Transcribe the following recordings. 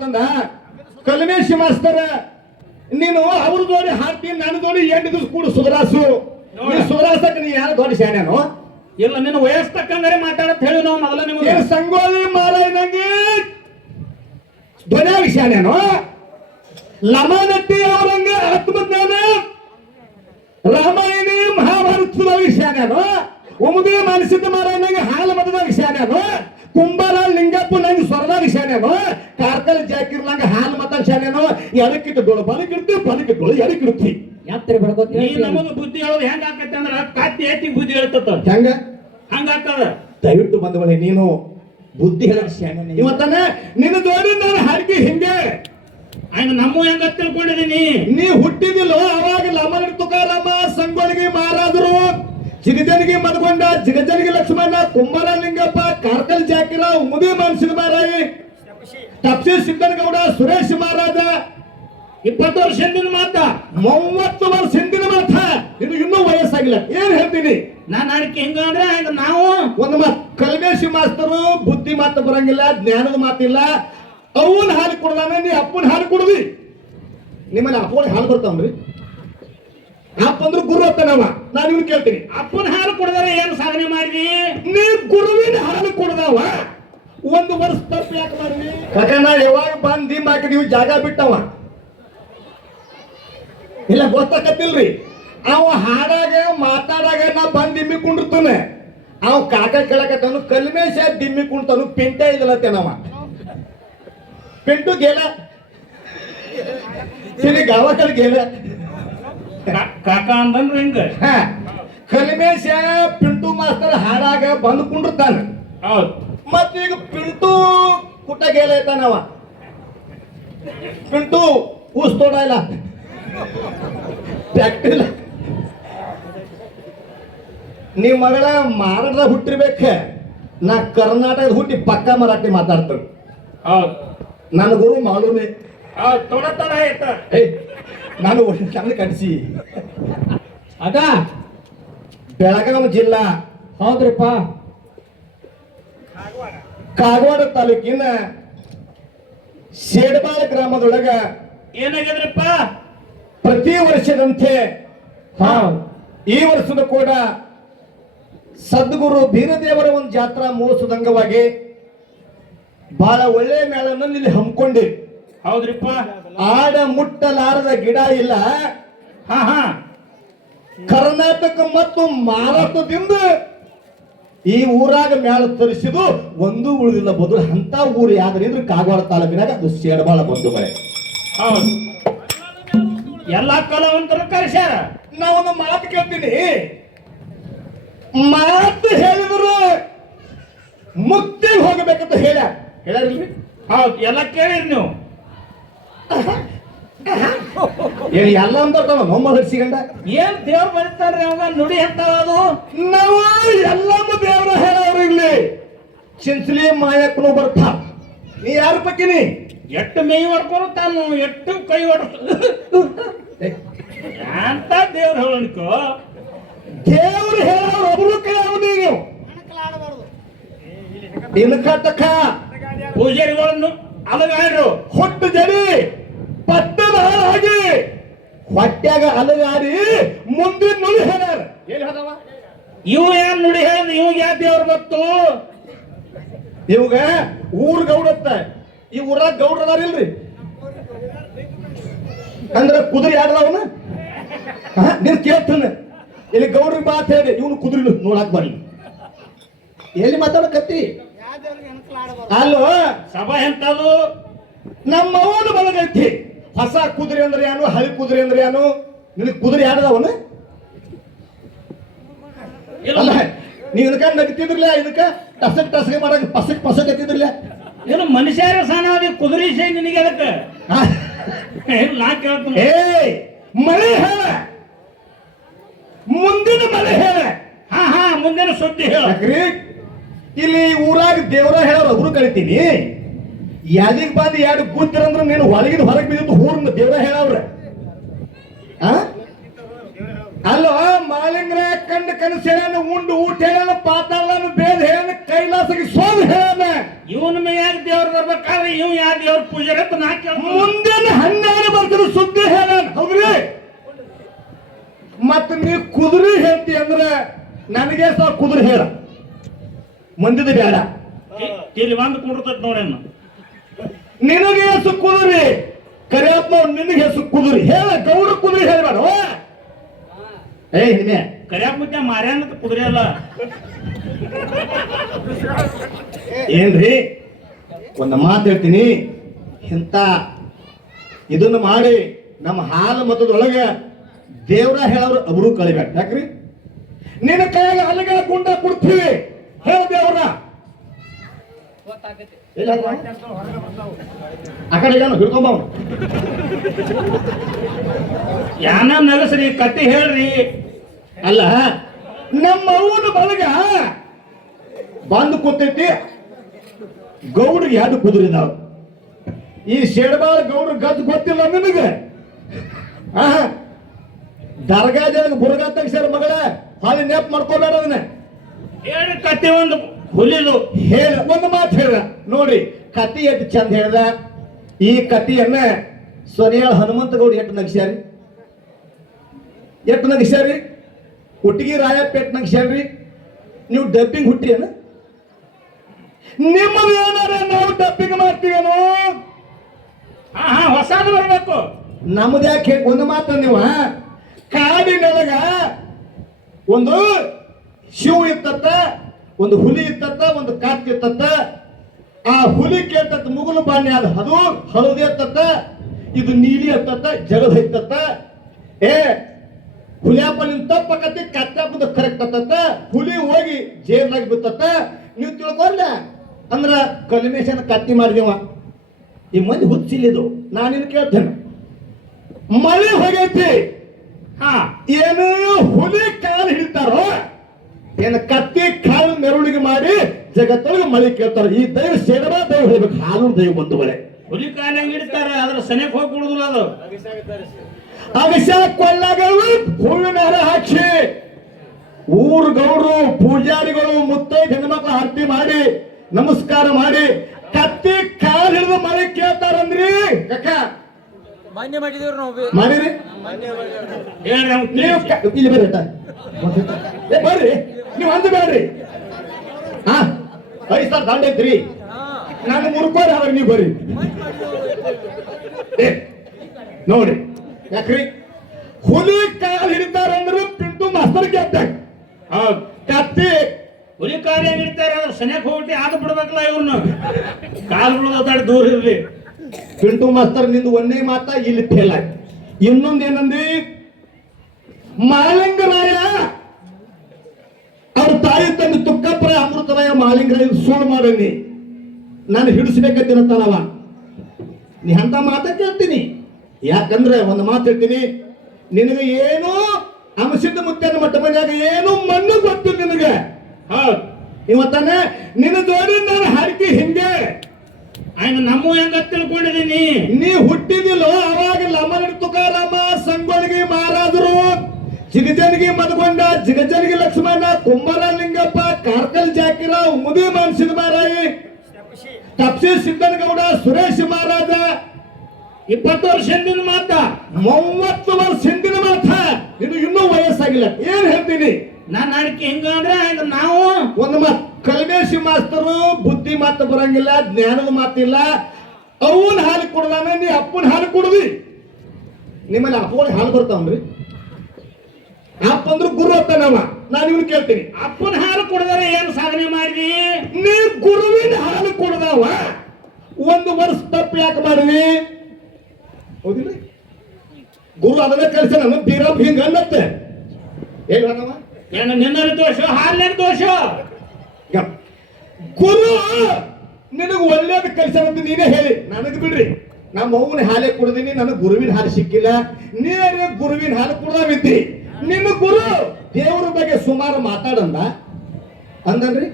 ಅಂತಂದ ಕಲ್ಮೇಶ್ ಮಾಸ್ತರ ನೀನು ಅವ್ರ ಜೋಡಿ ಹಾಡ್ತೀನಿ ನನ್ನ ಜೋಡಿ 8 ದಿವಸ ಕೂಡ ಸುಧರಾಸು ಸುಧರಾಸಕ್ಕೆ ನೀ ಯಾರು ದೊಡ್ಡ ಶಾನ್ಯಾನು ಇಲ್ಲ ನಿನ್ನ ವಯಸ್ಸು ತಕ್ಕಂಗಾರೆ ಮಾತಾಡತ್ ಹೇಳಿ ನಾವು ಮೊದಲ ನಿಮಗೆ ಸಂಗೋಲಿ ಮಾರಾಯಣಂಗೆ ಧ್ವನಿಯಾಗ ಶಾನ್ಯಾನು ಲಮಾನಟ್ಟಿ ಅವರಂಗೆ ಆತ್ಮಜ್ಞಾನ ರಾಮಾಯಣಿ ಮಹಾಭಾರತದಾಗ ಶಾನ್ಯಾನು ಉಮದಿ ಮಾನಸಿದ್ಧ ಮಾರಾಯಣಂಗೆ ಹಾಲು ಮತದಾಗ ಶಾನ್ಯಾನು ಕುಂಬಾರ ಲಿಂಗಪ್ಪ ನಂಗೆ ಸ್ವರದಾಗ ಶಾನ್ಯಾನು ಕಾರ್ಕಲ್ ಜಾಕಿರ್ಲಂಗ ಹಾಲು ಮತ ಶಾನ್ಯಾನು ಎಡಕ್ಕಿಟ್ಟುಗಳು ಬಲಕ್ಕಿಟ್ಟುಗಳು ಎಡಕ್ಕಿಡ್ತಿ ಯಾತ್ರೆ ನೀ ನಮಗ ಬುದ್ಧಿ ಹೇಳೋದು ಹೆಂಗ ಆಕೈತೆ ಅಂದ್ರ ಕತ್ತಿ ಎತ್ತಿ ಬುದ್ಧಿ ಹೇಳ್ತದ ಹೆಂಗ ಹಂಗಾಗ್ತದ ದಯವಿಟ್ಟು ಬಂದವಳೆ ನೀನು ಬುದ್ಧಿ ಹೇಳಕ್ ಶಾನ್ಯಾನ ಇವತ್ತನ ನಿನ್ನ ಜೋಡಿ ನಾನು ಹಾಡಿಕೆ ಹಿಂಗೆ ಹಂಗ ನಮ್ಮ ಹೆಂಗ ತಿಳ್ಕೊಂಡಿದೀನಿ ನೀ ಹುಟ್ಟಿದಿಲ್ಲ ಅವಾಗ ಲಮನ ತುಕಾರಾಮ ಸಂಗೊಳಿಗೆ ಮಹಾರಾಜರು ಜಿಗಜನಿಗೆ ಮನಗೊಂಡ ಜಿಗಜನಿಗೆ ಲಕ್ಷ್ಮಣ ಕುಂಬಾರ ಲಿಂಗಪ್ಪ ಕಾರ್ಕಲ್ ಜಾಕಿರ ಉಮದಿ ಮಾನಸಿದ ಮಾರಾಯಿ ತಪ್ಸಿ ಸಿದ್ದನಗೌಡ ಸುರೇಶ್ ಮಹಾರಾಜ 20 ವರ್ಷ ಹಿಂದಿನ ಮಾತ 30 ವರ್ಷ ಹಿಂದಿನ ಮಾತ ಇದು ಇನ್ನೂ ವಯಸ್ಸಾಗಿಲ್ಲ ಏನ್ ಹೇಳ್ತೀನಿ ನಾನು ಅಡಿಕೆ ಹಿಂಗಂದ್ರೆ ಹಂಗ ನಾವು ಒಂದು ಮಾತು ಕಲ್ಮೇಶಿ ಮಾಸ್ತರು ಬುದ್ಧಿ ಮಾತು ಬರಂಗಿಲ್ಲ ಜ್ಞಾನದ ಮಾತಿಲ್ಲ ಅವನ ಹಾಲು ಕೊಡದಾನೆ ನೀ ಅಪ್ಪನ ಹಾಲು ಕೊಡುದಿ ನಿಮ್ಮಲ್ಲಿ ಅಪ್ಪನ ಹಾಲು ಬರ್ತಾವ್ರಿ ಅಪ್ಪ ಅಂದ್ರೆ ಗುರು ಅತ್ತನವ ನಾನು ಇವ್ನು ಕೇಳ್ತೀನಿ ಅಪ್ಪನ ಹಾಲು ಕುಡಿದರೆ ಏನು ಸಾಧನೆ ಮಾಡಿದಿ ನೀ ಗುರುವಿನ ಹಾಲು ಕೊಡದವ 1 ವರ್ಷ ತಪ್ಪು ಯಾಕೆ ಮಾಡಿದಿ ಯಾಕಂದ್ರೆ ಯಾವಾಗ ಬಂದ್ ದಿಂಬ ಹಾಕಿ ನೀವು ಜಾಗ ಬಿಟ್ಟವ ಇಲ್ಲ ಗೊತ್ತಾಕತ್ತಿಲ್ರಿ ಅವ ಹಾಡಾಗ ಮಾತಾಡಾಗ ನಾ ಬಂದ್ ದಿಮ್ಮಿ ಕುಂಡಿರ್ತಾನೆ ಅವ ಕಾಕ ಕೇಳಕತ್ತಾನು ಕಲ್ಮೇಶ ದಿಮ್ಮಿ ಕುಂಡ್ತಾನು ಪಿಂಟ ಇದಲತ್ತೇನವ ಪಿಂಟು ಗೇಲ ತಿಳಿ ಗಾವಕಲ್ ಗೇಲ ಕಾಕ ಅಂತಂದ್ರೆ ಹಿಂಗ ಕಲ್ಮೇಶ ಪಿಂಟು ಮಾಸ್ತರ್ ಹಾಡಾಗ ಬಂದು ಕುಂಡಿರ್ತಾನ ಹೌದು ಮತ್ತೀಗ ಪಿಂಟು ಕುಟ್ಟ ಗೇಲ ಐತಾನವ ಪಿಂಟು ಕೂಸ್ ತೋಡ ಇಲ್ಲ ಟ್ಯಾಕ್ಟಿಲ್ಲ ನೀವ್ ಮಗಳ ಮಾರಾಟದಾಗ ಹುಟ್ಟಿರ್ಬೇಕ ನಾ ಕರ್ನಾಟಕದ ಹುಟ್ಟಿ ಪಕ್ಕ ಮರಾಠಿ ಮಾತಾಡ್ತೇನೆ ಹೌದು ನನ್ನ ಗುರು ಮಾಲೂಮೆ ಹೌದು ತೊಡತನ ಆಯ್ತ ನಾನು ಚಂದ ಕಟ್ಸಿ ಅದ ಬೆಳಗಾವಿ ಜಿಲ್ಲಾ ಹೌದ್ರಿಪ್ಪ ಕಾಗವಾಡ ತಾಲೂಕಿನ ಶೇಡಬಾಳ ಗ್ರಾಮದೊಳಗ ಏನಾಗಿದ್ರಪ್ಪ ಪ್ರತಿ ವರ್ಷದಂತೆ ಈ ವರ್ಷದ ಕೂಡ ಸದ್ಗುರು ಬೀರದೇವರ ಒಂದು ಜಾತ್ರಾ ಮಹೋತ್ಸವದ ಅಂಗವಾಗಿ ಬಹಳ ಒಳ್ಳೆ ಮೇಳನಲ್ಲಿ ಇಲ್ಲಿ ಹಮ್ಮಿಕೊಂಡಿ ಹೌದ್ರಿಪ್ಪ ಆಡ ಮುಟ್ಟಲಾರದ ಗಿಡ ಇಲ್ಲ ಹಾ ಕರ್ನಾಟಕ ಮತ್ತು ಮಹಾರಾಷ್ಟ್ರದಿಂದ ಈ ಊರಾಗ ಮೇಳ ತರಿಸಿದು ಒಂದು ಉಳಿದಿಲ್ಲ ಬದಲು ಅಂತ ಊರು ಯಾವ್ದ್ರಿಂದ ಕಾಗವಾಡ ತಾಲೂಕಿನಾಗ ಅದು ಶೇಡಬಾಳ ಬಂದು ಬರೆ ಹೌದು ಎಲ್ಲಾ ಕಲಾವಂತರು ಕರೆಸ್ಯಾರ ನಾವೊಂದು ಮಾತು ಕೇಳ್ತೀನಿ ಮಾತು ಹೇಳಿದ್ರು ಮುಕ್ತಿ ಹೋಗಬೇಕಂತ ಹೇಳ್ಯಾರಿಲ್ರಿ ಹೌದು ಎಲ್ಲ ಕೇಳಿರಿ ನೀವು ಏನು ಎಲ್ಲ ಅಂತ ನಮ್ಮ ಹರಿಸಿಗಂಡ ಏನ್ ದೇವ್ರು ಬರೀತಾರ್ರಿ ಅವಾಗ ನುಡಿ ಎಂತಾವ ಅದು ನಾವು ಎಲ್ಲಮ್ಮ ದೇವರ ಹೇಳವ್ರು ಇಲ್ಲಿ ಚಿಂಚಲಿ ಮಾಯಕ್ಕನು ಬರ್ತಾವ ನೀ ಯಾರ ಪಕ್ಕಿನಿ ಎಟ್ಟು ಮೈ ಹೊಡ್ಕೊಂಡು ತಾನು ಎಟ್ಟು ಕೈ ಹೊಡ್ಕ ಅಂತ ದೇವ್ರು ಹೇಳೋಣಿಕೋ ದೇವ್ರು ಹೇಳೋರು ಒಬ್ರು ಕೇಳವ್ ನೀವು ಇನ್ಕತಕ್ಕ ಪೂಜಾರಿಗಳನ್ನು ಅಲಗಾಡ್ರು ಹೊಟ್ಟು ಜಡಿ ಪಟ್ಟದ ಹಾಳಾಗಿ ಹೊಟ್ಯಾಗ ಅಲಗಾಡಿ ಮುಂದಿನ ನುಡಿ ಹೇಳ್ಯಾರ ಏನ್ ಹೇಳವ ಇವು ಏನ್ ನುಡಿ ಹೇಳ ಇವಾಗ ಯಾವ ದೇವ್ರು ಗೊತ್ತು ಇವಾಗ ಊರ್ ಗೌಡತ್ತ ಈ ಊರಾಗ ಗೌಡ್ರ ಅದಾರಿಲ್ರಿ ಅಂದ್ರ ಕುದುರೆ ಆಡದವನ ನೀನ್ ಕೇಳ್ತಾನೆ ಇಲ್ಲಿ ಗೌಡ್ರಿಗೆ ಮಾತು ಹೇಳಿ ಇವನು ಕುದುರೆ ನೋಡಕ್ ಬರ್ಲಿ ಎಲ್ಲಿ ಮಾತಾಡಕತ್ತಿ ಅಲ್ಲೋ ಸಭಾ ಎಂತದು ನಮ್ಮ ಅವನು ಬಳಗೈತಿ ಹೊಸ ಕುದುರೆ ಅಂದ್ರೆ ಏನು ಹಳಿ ಕುದುರೆ ಅಂದ್ರೆ ಏನು ನಿನಗೆ ಕುದುರೆ ಆಡದವನ ಅಲ್ಲ ನೀವ್ ಇದಕ್ಕ ನಗ್ತಿದ್ರಲ್ಲ ಇದಕ್ಕ ಟಸಕ್ ಮಾಡಕ್ ಪಸಕ್ ಎತ್ತಿದ್ರಲ್ಲ ಏನು ಮನುಷ್ಯರ ಸಾನ ಕುದುರೆ ಶೈ ನಿನಗೆ ಅದಕ್ಕೆ ನಾ ಕೇಳ್ತೀನಿ ಏ ಮಳೆ ಹೇಳ ಮುಂದಿನ ಮಳೆ ಹೇಳ ಹಾ ಮುಂದಿನ ಸುದ್ದಿ ಹೇಳ ಇಲ್ಲಿ ಊರಾಗ ದೇವರ ಹೇಳೋರು ಒಬ್ರು ಕರಿತೀನಿ ಯಾದಿಗ್ ಬಂದು ಎರಡು ಕೂತಿರಂದ್ರ ನೀನು ಹೊರಗಿನ ಹೊರಗೆ ಬಿದ್ದು ಊರ್ನ ದೇವರ ಹೇಳವ್ರ ಅಲ್ಲೋ ಮಾಲಿಂಗ್ರ ಕಂಡ ಕನಸು ಹೇಳ ಉಂಡು ಊಟ ಹೇಳ ಪಾತಾಳ ಬೇಡ ಏನ್ ಹೇಳ ಕೈಲಾಸಕ್ಕೆ ಸೋದು ಹೇಳ ಇವನ ಮೇಯಾಗ ದೇವ್ರ ಬರ್ಬೇಕಾದ್ರೆ ಇವ್ ಯಾವ ದೇವ್ರ ಪೂಜಾರಿ ಅಂತ ನಾ ಕೇಳ್ತೀನಿ. ಮುಂದಿನ 12 ಬರ್ತಾರೆ ಸುದ್ದಿ ಹೇಳ ಹೌದ್ರಿ. ಮತ್ತ ನೀ ಕುದುರೆ ಹೇಳ್ತಿ ಅಂದ್ರೆ ನನಗೆ ಸಹ ಕುದುರೆ ಹೇಳ ಮಂದಿದ ಬೇಡ. ಇಲ್ಲಿ ಒಂದು ಕುಡ್ತೈತಿ ನೋಡೇನು ನಿನಗೆ ಹೆಸರು ಕುದುರೆ ಕರಿಯಪ್ಪ ನಿನಗೆ ಹೆಸರು ಕುದುರೆ ಹೇಳ ಗೌಡ ಕುದುರೆ ಹೇಳಬೇಡ. ಏ ನಿನ್ನೆ ಕರ್ಯಾಕ ಮುದ್ದೆ ಮಾರ್ಯಾನ ಕುದುರೆ ಅಲ್ಲ. ಏನ್ರಿ ಒಂದು ಮಾತು ಹೇಳ್ತೀನಿ, ಇಂಥ ಇದನ್ನು ಮಾಡಿ ನಮ್ಮ ಹಾಲು ಮತದೊಳಗೆ ದೇವ್ರ ಹೇಳೋರು ಅವರು ಕಳಿಬೇಕು. ಯಾಕ್ರಿ ನಿನ್ನ ಕೈಯಾಗ ಅಲ್ಲಿಗೆ ಗುಂಡ ಕೊಡ್ತೀವಿ ಹೇಳ ದೇವ್ರ ಆ ಕಡೆ ಹಿಡ್ಕೊಂಬ ಯಾನ ನಗಸ್ರಿ ಕತ್ತಿ ಹೇಳ್ರಿ. ಅಲ್ಲ ನಮ್ಮ ಅವನ ಬಳಗ ಬಂದು ಕೂತೈತಿ. ಗೌಡ್ರಿಗೆ ಯಾರು ಕುದುರಿದಾವ ಈ ಶೇಡ್ಬಾಳ ಗೌಡ್ರ ಗದ್ದು ಗೊತ್ತಿಲ್ಲ ನಿನಗೆ. ದರ್ಗಾ ಜನ ಬುರ್ಗಾ ತೆಗ್ಸ್ಯಾರ ಮಗಳ ಹಾಲಿ ನೆಪ್ ಮಾಡ್ಕೋಬೇಡ ಅದನ್ನ ಹೇಳಿ ಕತ್ತಿ ಒಂದು ಹುಲಿದು ಹೇಳ ಒಂದು ಮಾತು ಹೇಳ ನೋಡಿ. ಕತಿ ಎಷ್ಟು ಚಂದ ಹೇಳ್ದ. ಈ ಕತಿಯನ್ನ ಸೊರಿಯಾಳ ಹನುಮಂತ ಗೌಡ ಎಷ್ಟು ನಗಿಸ್ಯಾರಿ, ಎಷ್ಟು ನಗಿಸ್ಯಾರಿ. ಹುಟ್ಟಿಗೆ ರಾಯಪ್ಪ ಎಷ್ಟು ನಗಿಸ್ಯಾರ್ರಿ. ನೀವು ಡಬ್ಬಿಂಗ್ ಹುಟ್ಟಿಯೇನ ನಿಮ್ಮದು ಏನಾರ ನಾವು ಡಬ್ಬಿಂಗ್ ಮಾಡ್ತೀವೇನೋ. ಹಾ ಹೊಸಾದು ಬರ್ಬೇಕು. ನಮ್ದು ಯಾಕೆ ಒಂದು ಮಾತ ನೀವು ಕಾಡಿನೊಳಗ ಒಂದು ಶಿವ ಇತ್ತತ್ತ, ಒಂದು ಹುಲಿ ಇತ್ತತ್ತ, ಒಂದು ಕಾಟ್ ಇತ್ತತ್ತ. ಆ ಹುಲಿ ಕೇಳ್ತತ್ತ ಮುಗುಲು ಬಾಣಿ ಅದು ಅದು ಹಳದಿ ಹತ್ತತ್ತ, ಇದು ನೀಲಿ ಹತ್ತತ್ತ, ಜಗದ ಹತ್ತತ್ತ. ಏ ಹುಲಿಯಪ್ಪ ನಿನ್ ತಪ್ಪಕತ್ತಿ ಕತ್ತಪ್ಪದ ಕರೆಕ್ಟ್ ಹತ್ತತ್ತ. ಹುಲಿ ಹೋಗಿ ಜೇಲ್ನಾಗ ಬಿತ್ತತ್ತ. ನೀವು ತಿಳ್ಕೊಲ್ಲ ಅಂದ್ರ ಕಲ್ಮೇಶನ ಕತ್ತಿ ಮಾಡಿದೇವ. ಈ ಮಂದಿ ಹುಚ್ಚಿಲ್ಲಿದು ನಾನಿನ್ ಕೇಳ್ತೇನೆ. ಮಳೆ ಹೋಗೈತಿ, ಹಾ ಏನು ಹುಲಿ ಕಾಲು ಹಿಡಿತಾರೋ ಏನು ಕತ್ತಿ ಕಾಲು ಮೆರವಣಿಗೆ ಮಾಡಿ ಜಗತ್ತೊಳಗೆ ಮಳೆ ಕೇಳ್ತಾರ. ಈ ದೈವ ಸೇಡಬ ದೈವ ಹೇಳ್ಬೇಕು. ಹಾಲು ದೈವ ಬಂದು ಬಳೆ ಹುಲಿ ಕಾಲ ಹೆಂಗ್ ಹಿಡಿತಾರೆ ಅದ್ರ ಸನಿಯಕ್ಕೆ ಹೋಗಿ ಕುಡುದಿಲ್ಲ ಅದು. ಅಗಸ ಕೊಳ್ಳಗಳು ಹೂವಿನ ಹಾರ ಹಾಕಿ ಊರು ಗೌಡ್ರು ಪೂಜಾರಿಗಳು ಮುತ್ತೈ ಹೆಣ್ಮಕ್ಳು ಆರತಿ ಮಾಡಿ ನಮಸ್ಕಾರ ಮಾಡಿ ಕತ್ತಿ ಕಾಲು ಹಿಡಿದು ಮಳೆ ಕೇಳ್ತಾರಂದ್ರಿ. ಕಕ್ಕ ಮಾನ್ಯ ಮಾಡಿದೇವ್ರಿ ನಾವು. ಮಾಡಿರಿ ಹೇಳ್ರಿ ಅವ್ನ್ ನೀವು ತಿಳಿಸಿ. ಇಲ್ಲಿ ಬರ್ರಿ ಬರ್ರಿ ನೀವು ಅಂದ ಬೇಡ್ರಿ. ಹಾ 5 ಸಾವಿರ ದಂಡ ಐತ್ರಿ. ನಾನು ಮುರ್ಕೋರಿ ಅವಾಗ ನೀವು ಬರ್ರಿ. ನೋಡಿ ಯಾಕ್ರಿ ಹುಲಿ ಕಾಲು ಹಿಡಿತಾರಂದ್ರೆ ಪಿಂಟು ಮಾಸ್ತರ್ ಗೆದ್ದ. ಕತ್ತಿ ಹುಲಿ ಕಾಲ ಹೆಂಗ್ ಹಿಡಿತಾರೆ ಅದ್ರ ಸನಿಯಕ್ಕೆ ಹೋಗ್ಬಿಟ್ಟು ಆಗ ಬಿಡ್ಬೇಕಲ್ಲ ಇವ್ರನ್ನ. ಕಾಲು ಬಿಡೋದಾಡಿ ದೂರ ಇರ್ಲಿ. ಪಿಂಟು ಮಾಸ್ತರ್ ನಿಂದು ಒಂದೇ ಮಾತ ಇಲ್ಲಿ ಫೇಲ್ ಆಯ್ತು. ಇನ್ನೊಂದೇನಂದಿ ಮಾಲಿಂಗರಾಯ ಅವ್ರ ತಾಯಿ ತಂದು ತುಕ್ಕಪ್ಪರ ಅಮೃತರಾಯ ಮಾಲಿಂಗರಾಯ ಸುಳ್ಳು ಮಾಡನಿ ನಾನು ಹಿಡಿಸ್ಬೇಕಂತಿರುತ್ತಾನವ. ನೀ ಅಂತ ಮಾತ ಕೇಳ್ತೀನಿ. ಯಾಕಂದ್ರೆ ಒಂದು ಮಾತು ಹೇಳ್ತೀನಿ, ನಿನಗೆ ಏನು ಅಂಶದ ಮುತ್ತನ ಮಟ್ಟ ಮನ್ಯಾಗ ಏನು ಮಣ್ಣು ಗೊತ್ತು ನಿನಗೆ. ಹೌದು ಇವತ್ತಾನೆ ನಿನ್ನ ಜೋಡಿ ನಾನು ಹಾಡಿಕೆ ಹಿಂಗೆ ಆಯ್ತು. ನಮ್ಮ ಹೆಂಗ ತಿಳ್ಕೊಂಡಿದೀನಿ. ನೀ ಹುಟ್ಟಿದಿಲ್ಲೋ ಅವಾಗ ಲಮನ ತುಕಾರಾಮ ಸಂಗೊಳ್ಗಿ ಮಹಾರಾಜರು ಜಿಗಜನಿಗೆ ಮದಗೊಂಡ ಜಿಗಜನಿಗೆ ಲಕ್ಷ್ಮಣ ಕುಂಬಾರ ಲಿಂಗಪ್ಪ ಕಾರ್ಕಲ್ ಜಾಕಿರ ಉಮದಿ ಮಾನಸಿದ ಮಾರಾಯಿ ತಪ್ಸಿ ಸಿದ್ದನಗೌಡ ಸುರೇಶ್ ಮಹಾರಾಜ 20 ವರ್ಷ ಹಿಂದಿನ ಮಾತ, 30 ವರ್ಷ ಹಿಂದಿನ ಮಾತ. ಇದು ಇನ್ನೂ ವಯಸ್ಸಾಗಿಲ್ಲ. ಏನ್ ಹೇಳ್ತೀನಿ ನನ್ನ ಅಡಿಕೆ ಹಿಂಗಂದ್ರೆ ಆಯ್ತು. ನಾವು ಒಂದು ಮಾತು ಕಲ್ಮೇಶಿ ಮಾಸ್ತರು ಬುದ್ಧಿ ಮಾತು ಬರಂಗಿಲ್ಲ, ಜ್ಞಾನದ ಮಾತಿಲ್ಲ. ಅವನ ಹಾಲು ಕುಡ್ದಾನ, ನೀ ಅಪ್ಪನ ಹಾಲು ಕುಡ್ದಿ. ನಿಮ್ಮಲ್ಲಿ ಅಪ್ಪಗಳಿಗೆ ಹಾಲು ಬರ್ತಾವನ್ರಿ? ಅಪ್ಪ ಅಂದ್ರು ಗುರು ಅಂತಾನವ. ನಾನು ಇವನು ಕೇಳ್ತೀನಿ, ಅಪ್ಪನ ಹಾಲು ಕುಡಿದರೆ ಏನು ಸಾಧನೆ ಮಾಡಿದಿ? ನೀ ಗುರುವಿನ ಹಾಲು ಕುಡ್ದಾವ 1 ವರ್ಷ ತಪ್ಪು ಯಾಕೆ ಮಾಡಿದ್ವಿ? ಹೌದಿಲ್ಲ? ಗುರು ಅದನ್ನ ಕಲಿಸ ನಮ್ಮ ಬೀರಪ್ಪ ಹಿಂಗ ಅನ್ನತ್ತೆ. ಏನ್ ಹೇಳವ? ಏನು ನಿನ್ನಲ್ಲಿ ದೋಷ ಹಾಲಿನ ದೋಷ? ಗುರು ನಿನಗೆ ಒಳ್ಳೇದು ಕಲಿಸಂತ ನೀನೇ ಹೇಳಿ ನನಗೆ ಬಿಡ್ರಿ. ನಮ್ಮ ಅವ್ವನ ಹಾಲೇ ಕುಡ್ದೀನಿ, ನನಗೆ ಗುರುವಿನ ಹಾಲು ಸಿಕ್ಕಿಲ್ಲ. ನೀನೇ ಗುರುವಿನ ಹಾಲು ಕುಡ್ದಾವಿದ್ದಿ. ನಿನ್ನ ಗುರು ದೇವರ ಬಗ್ಗೆ ಸುಮಾರು ಮಾತಾಡಂದ ಅಂದನ್ರಿ.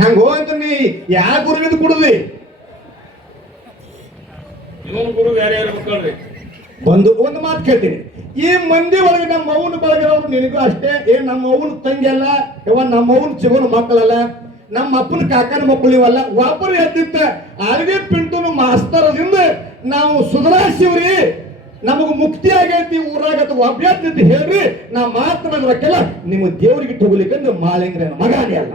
ಹೆಂಗೋ ಅಂತ ನೀ ಯಾ ಗುರುವಿನ ಕುಡ್ದಿ? ಇವನು ಗುರು ಬೇರೆ ಇರ್ಬೇಕಲ್ರಿ. ಒಂದು ಮಾತು ಕೇಳ್ತೀನಿ, ಈ ಮಂದಿ ಒಳಗೆ ನಮ್ಮ ಅವನ ಬಳಗದವ್ರು ನಿನಗೂ ಅಷ್ಟೇ, ನಮ್ಮ ಅವನ ತಂಗಿ ಅಲ್ಲ ಇವ, ನಮ್ಮ ಅವನ ಚಿಗುನ ಮಕ್ಕಳಲ್ಲ, ನಮ್ಮ ಅಪ್ಪನ ಕಾಕನ ಮಕ್ಕಳು ಇವಲ್ಲ. ಒಬ್ಬರು ಎದ್ದಿತ್ತ ಅರವಿ ಪಿಂಟುನು ಮಾಸ್ತರದಿಂದ ನಾವು ಸುಧಾರಿಸಿವ್ರಿ, ನಮಗ ಮುಕ್ತಿ ಆಗೈತಿ ಊರಾಗ ಅಭ್ಯರ್ಥಿ ಹೇಳ್ರಿ, ನಾ ಮಾತನಾಡಬೇಕೆಲ್ಲ ನಿಮ್ಮ ದೇವರಿಗೆ ತಗೋಲಿಕ್ಕಂದ್ರೆ ಮಾಳಿಂಗ್ರ ಮಗಾನೇ ಅಲ್ಲ.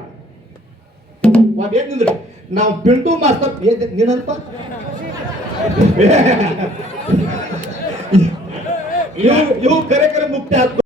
ಏನಿದ್ರಿ ನಾವು ಪಿಂಟು ಮಾಸ್ತರ್ ನೀನಲ್ಪ ಇವು ಕರೆ ಮುಕ್ತಿ ಆತ್ಮ